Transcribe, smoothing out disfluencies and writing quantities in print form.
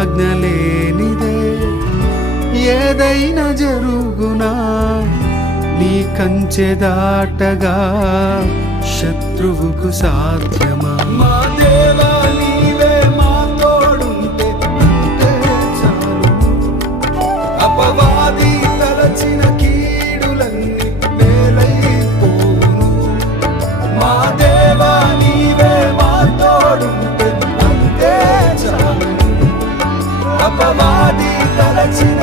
ఆజ్ఞ లేనిదే ఏదైనా జరుగునా, నీ కంచె దాటగా శత్రువుకు సాధ్యమా? మా దేవా నీవే మా తోడుంటే అంతే చాలు. అపవాది తలచిన కీడులన్నీ వేలైపోవును. మా దేవా నీవే మా తోడుంటే అంతే చాలు. అపవాది తలచిన